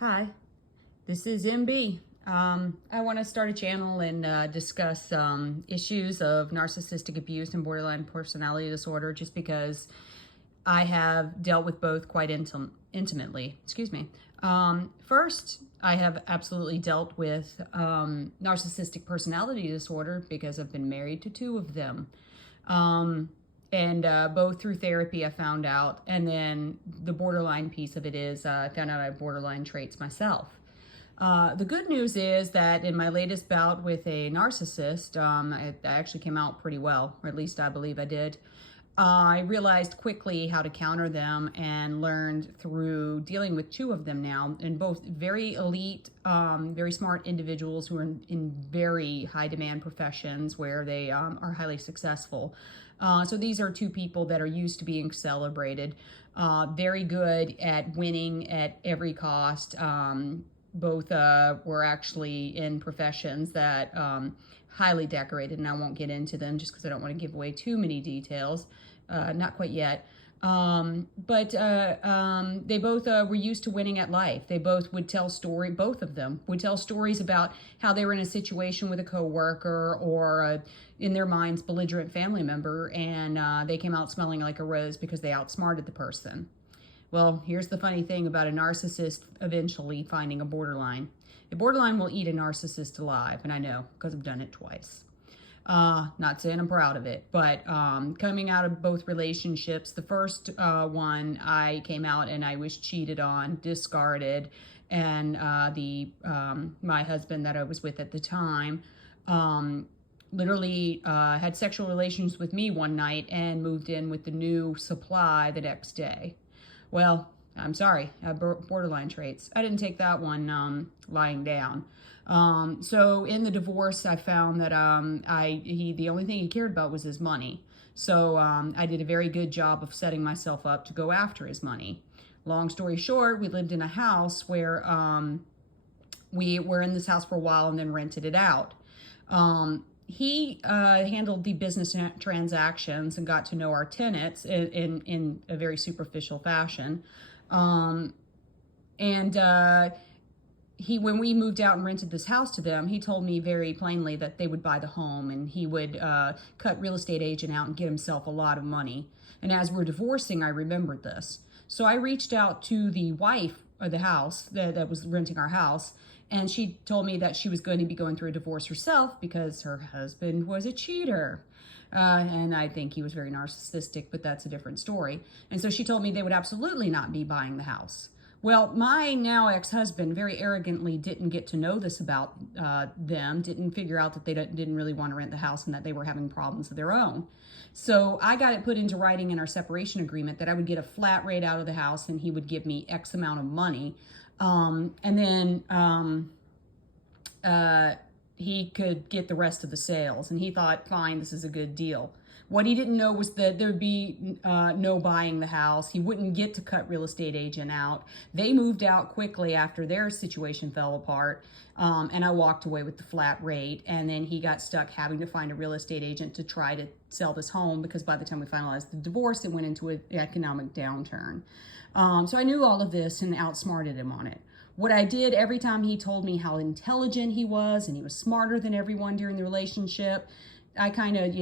Hi, this is MB. I want to start a channel and discuss issues of narcissistic abuse and borderline personality disorder just because I have dealt with both quite intimately. Excuse me. First, I have absolutely dealt with narcissistic personality disorder because I've been married to two of them. And both through therapy I found out, and then the borderline piece of it is I found out I have borderline traits myself. The good news is that in my latest bout with a narcissist, I actually came out pretty well, or at least I believe I did. I realized quickly how to counter them and learned through dealing with two of them now, and both very elite, very smart individuals who are in very high demand professions where they are highly successful. So these are two people that are used to being celebrated, very good at winning at every cost. Both were actually in professions that highly decorated, and I won't get into them just because I don't want to give away too many details. Not quite yet. But they both were used to winning at life. They both would tell both of them would tell stories about how they were in a situation with a coworker or in their minds, belligerent family member, and they came out smelling like a rose because they outsmarted the person. Well, here's the funny thing about a narcissist eventually finding a borderline. A borderline will eat a narcissist alive, and I know because I've done it twice. Not saying I'm proud of it, but coming out of both relationships, the first one I came out and I was cheated on, discarded, and my husband that I was with at the time literally had sexual relations with me one night and moved in with the new supply the next day. Well, I'm sorry, I have borderline traits. I didn't take that one lying down. So in the divorce, I found that the only thing he cared about was his money. So I did a very good job of setting myself up to go after his money. Long story short, we lived in a house where we were in this house for a while and then rented it out. He handled the business transactions and got to know our tenants in a very superficial fashion. When we moved out and rented this house to them, he told me very plainly that they would buy the home and he would cut real estate agent out and get himself a lot of money. And as we're divorcing, I remembered this. So I reached out to the wife of the house that was renting our house, and she told me that she was going to be going through a divorce herself because her husband was a cheater. And I think he was very narcissistic, but that's a different story. And so she told me they would absolutely not be buying the house. Well, my now ex-husband very arrogantly didn't get to know this about them, didn't figure out that they didn't really want to rent the house and that they were having problems of their own. So I got it put into writing in our separation agreement that I would get a flat rate out of the house and he would give me X amount of money. And then he could get the rest of the sales. And he thought, fine, this is a good deal. What he didn't know was that there'd be no buying the house. He wouldn't get to cut real estate agent out. They moved out quickly after their situation fell apart. And I walked away with the flat rate. And then he got stuck having to find a real estate agent to try to sell this home because by the time we finalized the divorce, it went into an economic downturn. So I knew all of this and outsmarted him on it. What I did every time he told me how intelligent he was and he was smarter than everyone during the relationship, I kind of,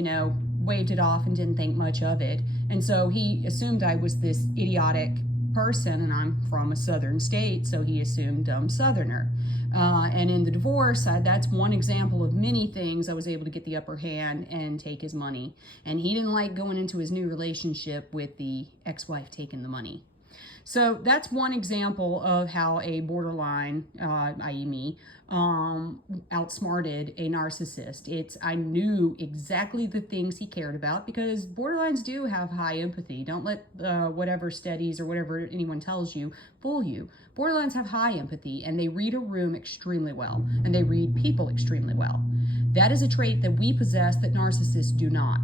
waved it off and didn't think much of it. And so he assumed I was this idiotic person, and I'm from a southern state, so he assumed I'm Southerner. And in the divorce, that's one example of many things I was able to get the upper hand and take his money. And he didn't like going into his new relationship with the ex-wife taking the money. So that's one example of how a borderline, i.e. me, outsmarted a narcissist. I knew exactly the things he cared about because borderlines do have high empathy. Don't let whatever studies or whatever anyone tells you fool you. Borderlines have high empathy and they read a room extremely well and they read people extremely well. That is a trait that we possess that narcissists do not.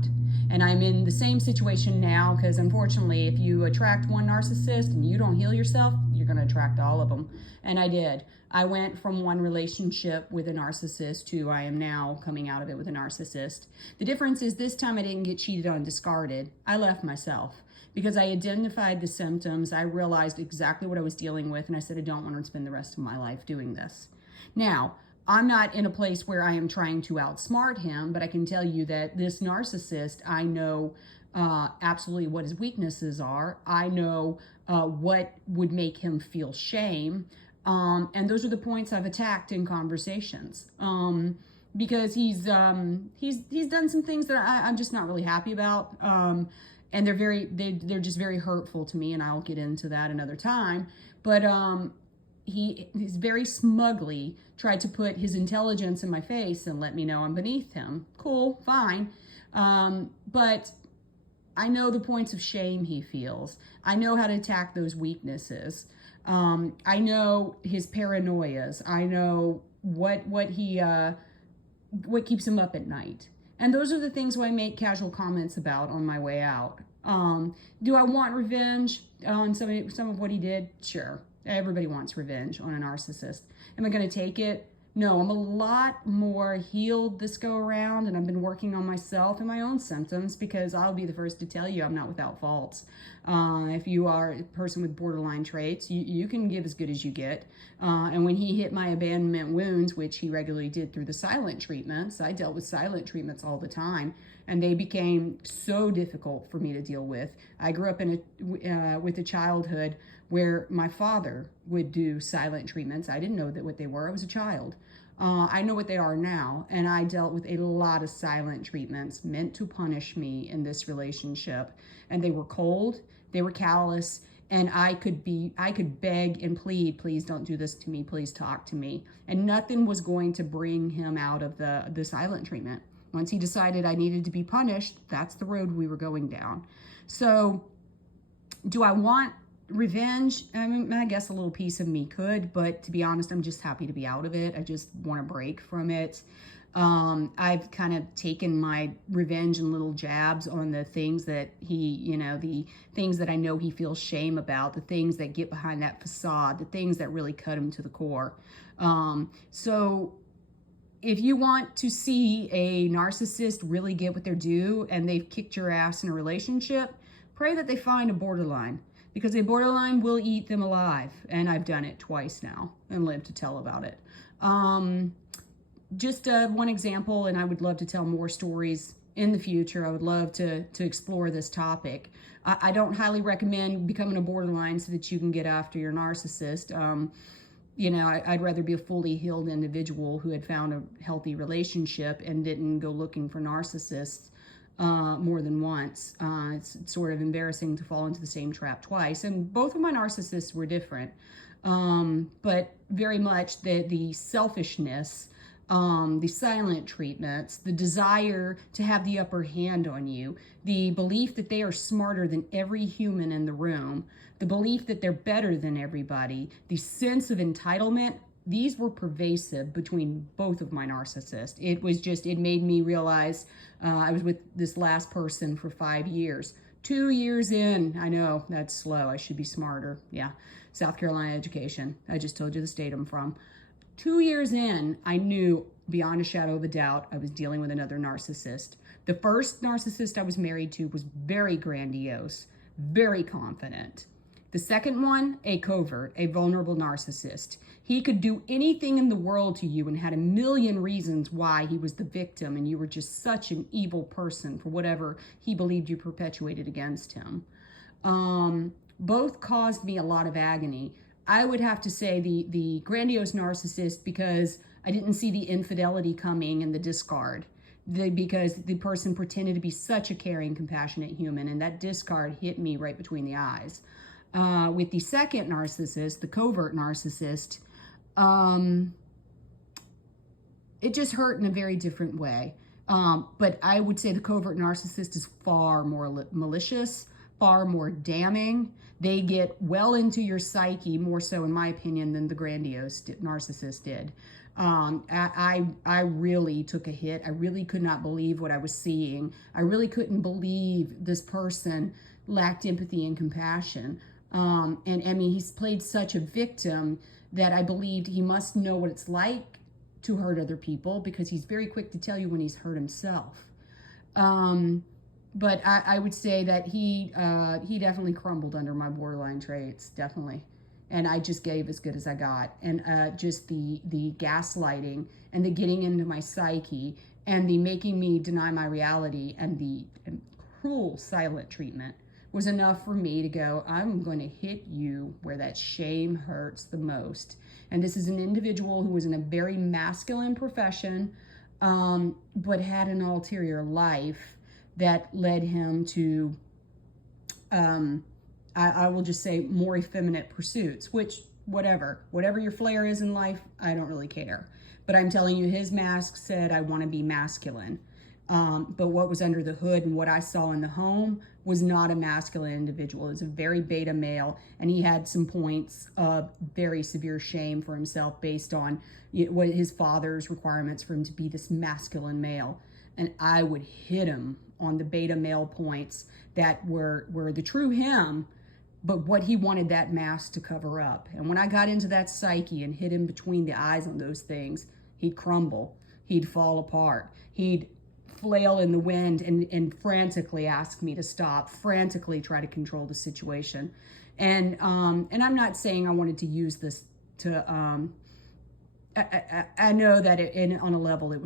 And I'm in the same situation now because unfortunately, if you attract one narcissist and you don't heal yourself, you're going to attract all of them. And I did. I went from one relationship with a narcissist to I am now coming out of it with a narcissist. The difference is this time I didn't get cheated on and discarded. I left myself. because I identified the symptoms. I realized exactly what I was dealing with, and I said, I don't want to spend the rest of my life doing this. Now, I'm not in a place where I am trying to outsmart him, but I can tell you that this narcissist, I know absolutely what his weaknesses are. I know what would make him feel shame. And those are the points I've attacked in conversations. Because he's done some things that I'm just not really happy about. And they're just very hurtful to me, and I'll get into that another time. But he's very smugly tried to put his intelligence in my face and let me know I'm beneath him. Cool, fine. But I know the points of shame he feels. I know how to attack those weaknesses. I know his paranoias. I know what keeps him up at night. And those are the things I make casual comments about on my way out. Do I want revenge on some of what he did? Sure. Everybody wants revenge on a narcissist. Am I going to take it? No, I'm a lot more healed this go around, and I've been working on myself and my own symptoms, because I'll be the first to tell you I'm not without faults. If you are a person with borderline traits, you can give as good as you get. And when he hit my abandonment wounds, which he regularly did through the silent treatments, I dealt with silent treatments all the time, and they became so difficult for me to deal with. I grew up with a childhood where my father would do silent treatments. I didn't know what they were. I was a child. I know what they are now, and I dealt with a lot of silent treatments meant to punish me in this relationship. And they were cold, they were callous, and I could beg and plead, please don't do this to me, please talk to me. And nothing was going to bring him out of the silent treatment. Once he decided I needed to be punished, that's the road we were going down. So, do I want revenge? I mean, I guess a little piece of me could, but to be honest, I'm just happy to be out of it. I just want a break from it. I've kind of taken my revenge in little jabs on the things that the things that I know he feels shame about, the things that get behind that facade, the things that really cut him to the core. So if you want to see a narcissist really get what they're due and they've kicked your ass in a relationship, pray that they find a borderline, because a borderline will eat them alive. And I've done it twice now and lived to tell about it. Just one example, and I would love to tell more stories in the future. I would love to explore this topic. I don't highly recommend becoming a borderline so that you can get after your narcissist. I'd rather be a fully healed individual who had found a healthy relationship and didn't go looking for narcissists more than once. It's sort of embarrassing to fall into the same trap twice. And both of my narcissists were different, but very much the selfishness, the silent treatments, the desire to have the upper hand on you, the belief that they are smarter than every human in the room, the belief that they're better than everybody, the sense of entitlement. These were pervasive between both of my narcissists. It made me realize I was with this last person for 5 years. 2 years in, I know that's slow. I should be smarter. Yeah, South Carolina education. I just told you the state I'm from. 2 years in, I knew beyond a shadow of a doubt I was dealing with another narcissist. The first narcissist I was married to was very grandiose, very confident. The second one, a covert, a vulnerable narcissist. He could do anything in the world to you and had a million reasons why he was the victim, and you were just such an evil person for whatever he believed you perpetuated against him. Both caused me a lot of agony. I would have to say the grandiose narcissist, because I didn't see the infidelity coming and the discard. Because the person pretended to be such a caring, compassionate human, and that discard hit me right between the eyes. With the second narcissist, the covert narcissist, it just hurt in a very different way. But I would say the covert narcissist is far more malicious, far more damning. They get well into your psyche, more so in my opinion than the grandiose narcissist did. I really took a hit. I really could not believe what I was seeing. I really couldn't believe this person lacked empathy and compassion. And I mean, he's played such a victim that I believed he must know what it's like to hurt other people, because he's very quick to tell you when he's hurt himself. but I would say that he definitely crumbled under my borderline traits, definitely. And I just gave as good as I got. And just the gaslighting and the getting into my psyche and the making me deny my reality and the cruel silent treatment was enough for me to go, I'm going to hit you where that shame hurts the most. And this is an individual who was in a very masculine profession, but had an ulterior life that led him to, I will just say, more effeminate pursuits, which, whatever your flair is in life, I don't really care. But I'm telling you, his mask said, I want to be masculine. But what was under the hood and what I saw in the home was not a masculine individual. It was a very beta male, and he had some points of very severe shame for himself based on what his father's requirements for him to be this masculine male. And I would hit him on the beta male points that were the true him, but what he wanted that mask to cover up. And when I got into that psyche and hit him between the eyes on those things, he'd crumble, he'd fall apart, he'd flail in the wind and frantically ask me to stop, frantically try to control the situation. And I'm not saying I wanted to use this to, I know that on a level it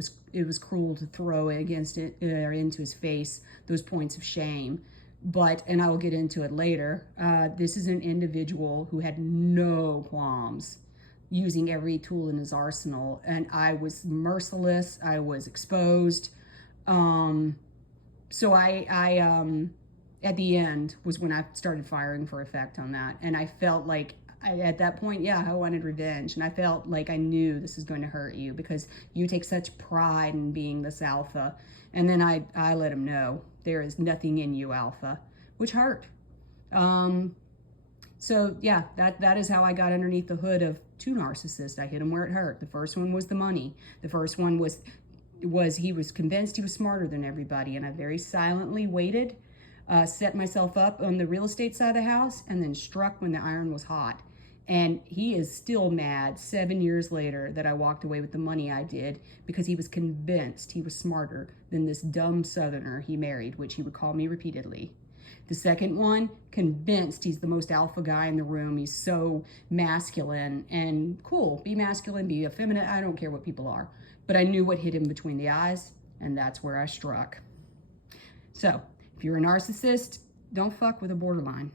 was cruel to throw against it or into his face those points of shame. But, and I will get into it later, this is an individual who had no qualms using every tool in his arsenal. And I was merciless, I was exposed. So I at the end was when I started firing for effect on that. And I felt like at that point, yeah, I wanted revenge. And I felt like I knew this is going to hurt you because you take such pride in being this alpha. And then I let him know there is nothing in you, alpha, which hurt. So yeah, that is how I got underneath the hood of two narcissists. I hit him where it hurt. The first one was the money. The first one was he was convinced he was smarter than everybody, and I very silently waited, set myself up on the real estate side of the house, and then struck when the iron was hot. And he is still mad 7 years later that I walked away with the money I did because he was convinced he was smarter than this dumb southerner he married, which he would call me repeatedly. The second one, convinced he's the most alpha guy in the room. He's so masculine and cool. Be masculine, be effeminate. I don't care what people are. But I knew what hit him between the eyes, and that's where I struck. So, if you're a narcissist, don't fuck with a borderline.